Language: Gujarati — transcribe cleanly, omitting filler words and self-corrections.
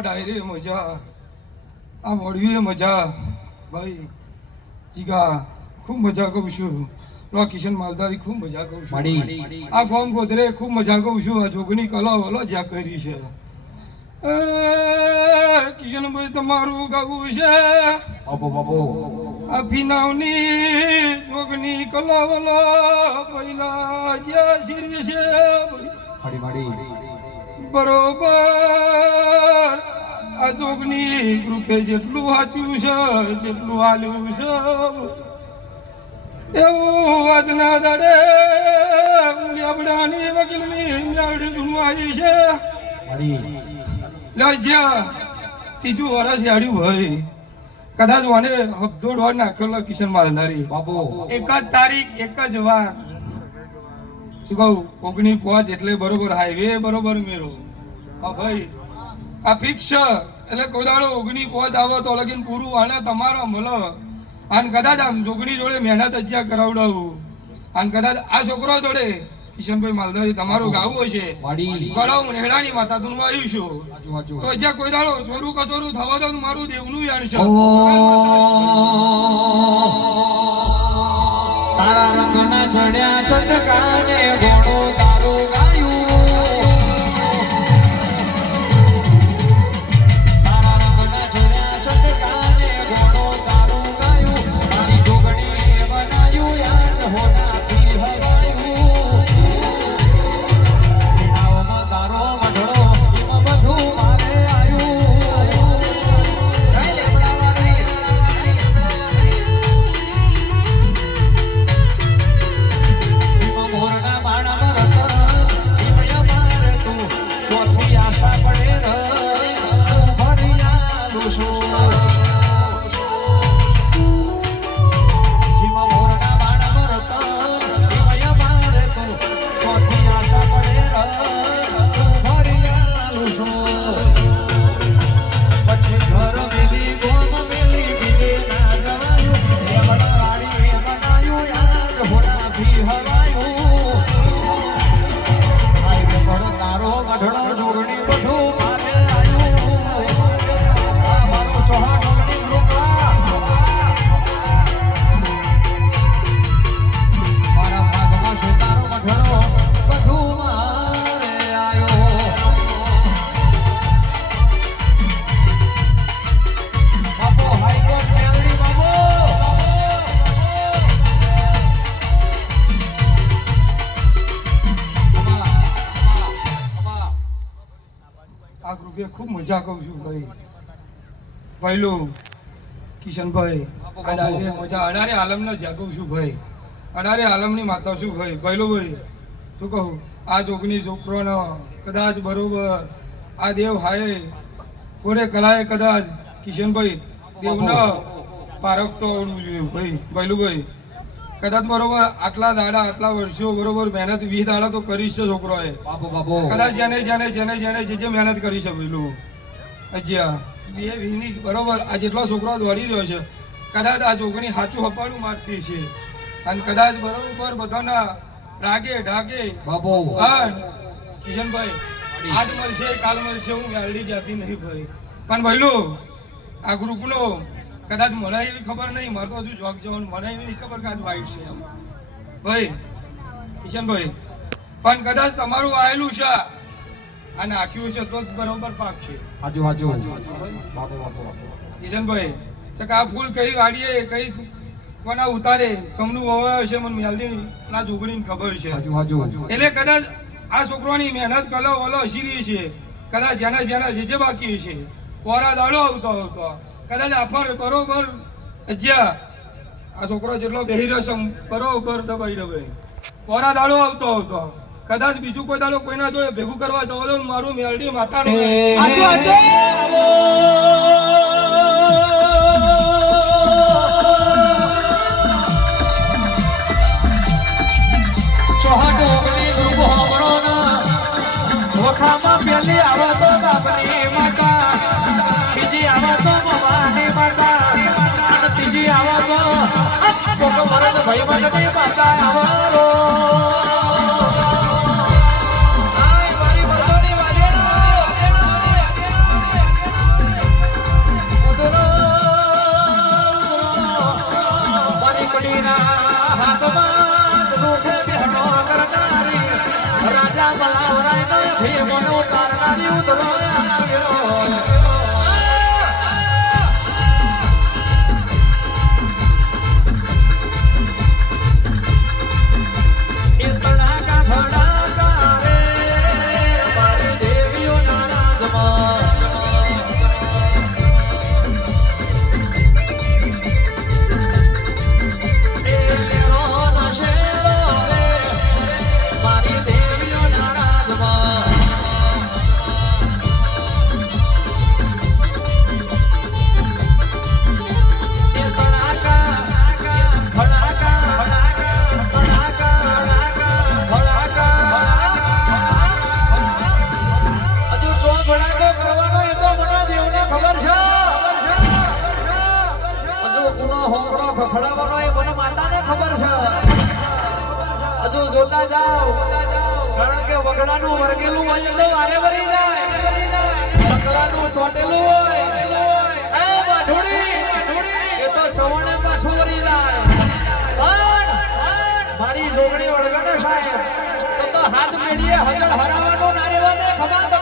આ ડાયરી મજા, આ વળીએ મજા ભાઈ જીગા ખૂબ મજા કહું છું. કિશન માલધારી ખૂબ મજા કહું છું. આ ગોમ ગોધરે ખૂબ મજા કહું છું. આ જોગની કલા વલો જ્યાં કરી છે. કિશનભાઈ તમારું ગાવું છે આ ફીનાવની જોગની કલા વલો પહેલા જ્યાં શીરી છે બરોબર. આ જોગની ગ્રુપે જેટલું વાંચ્યું છે જેટલું હાલ્યું છે એવું વાંચના દાડે આપણાની વકીલની મેળડી ગુમાવી છે. જ્યાં ત્રીજું વર્ષ યાડ્યું ભાઈ કદાચ મને હપ્તો દોડ નાખેલો કિશન માલધારી એક જ તારીખ એક જ વાર શું કહું 19 એટલે બરોબર હાઈવે બરોબર મેળો. હા ભાઈ આ ફિક્સ એટલે કોઈ દાડો 19 આવો તો લગીન પૂરું આને તમારો મળે. અને કદાચ આમ જોગણી જોડે મહેનત અજ્યા કરાવડાવું અને કદાચ આ છોકરો જોડે કિશનભાઈ માલધારી તમારું ગાવું હશે ગળાઉ નેહડાની માતા તું આવ્યું છું તો અજ્યા કોઈ દાડો ચોરું કચોરું થવા દો મારું દેવનું યાણ છે. તારા રંગના ચડ્યા ચંદકાને ઘોડો તારું ગાયું. તારા રંગના ચડ્યા ચંદકાને ઘોડો તારું ગાયું. તારી જોગણીએ બનાયું યાદ હોનાથી હવાયું. નાવમાં તારો મઢડો એમાં બધું મારે આવ્યું. આ ગ્રુપે ખૂબ મજા કહું છું ભાઈ પહેલું કિશનભાઈ અડારે મજા અડારે આલમને જાગું છું ભાઈ અડારે આલમની માતા શું ભાઈ પહેલું ભાઈ શું કહું આ જોગની છોકરોનો કદાચ બરોબર આ દેવ હાય કોડે કલાએ કદાચ કિશનભાઈ દેવનો પારખ તો આવડવું જોઈએ ભાઈ પહેલું ભાઈ કદાચ બરોબર આટલા દાડા આટલા વર્ષો બરોબર મહેનત 20 દાડા તો કરી છે છોકરોએ કદાચ જેને જે મહેનત કરી છે પેલું અજ્યા 20 બરોબર આ જેટલો છોકરો દોડી રહ્યો છે કદાચ આ છોકરી સાચું હપાડું મારતી છે અને કદાચ બરોબર બધાના રાગે ઢાગે કિશનભાઈ આજ મળશે કાલ મળશે હું મેળવી જતી નહીં ભાઈ પણ ભાઈલું આ ગ્રુપનો કદાચ મને એવી ખબર નહીં મારે તો હજુ જોગ જવાનું મને એવી ખબર કે આજ વાઈટ છે એમ ભાઈ કિશનભાઈ પણ કદાચ તમારું આવેલું છે અને આખ્યું છે તો જ બરોબર પાક છે કિશનભાઈ ચકા ફૂલ કઈ ગાડીએ કઈ કોના ઉતારે ચમનું હોવા છે મને મેલડી ના જોગણીની ખબર છે એટલે કદાચ આ છોકરાની મહેનત કલો વલો શીરી છે કદાચ જેને જે બાકી છે કોરા દાડો આવતો કદાચ આફર બરોબર જ્યાં આ છોકરો જેટલો બેહી રહ્યો છે બરોબર દબાઈ કોરા દાડો આવતો કદાચ બીજું કોઈ દાડો કોઈના જોડે ભેગું કરવા જવા દો મારું મેલડી માતાનું પેલી આવા તો બાપની માતા બીજી આવા તો મવાની માતા અને ત્રીજી આવા તો ભાઈ માટે માતા આવો કારણ કે વગડાનું વર્ગેલું હોય તો વારે વરી જાય ચકલાનું ચોટેલું હોય એ બાઢુડી એ તો સવારે પાછું વરી જાય પણ મારી જોગણી વળગાને સાહેબ તો હાથ મેળીએ હજળ હરાવાનો નારેવાને ખબર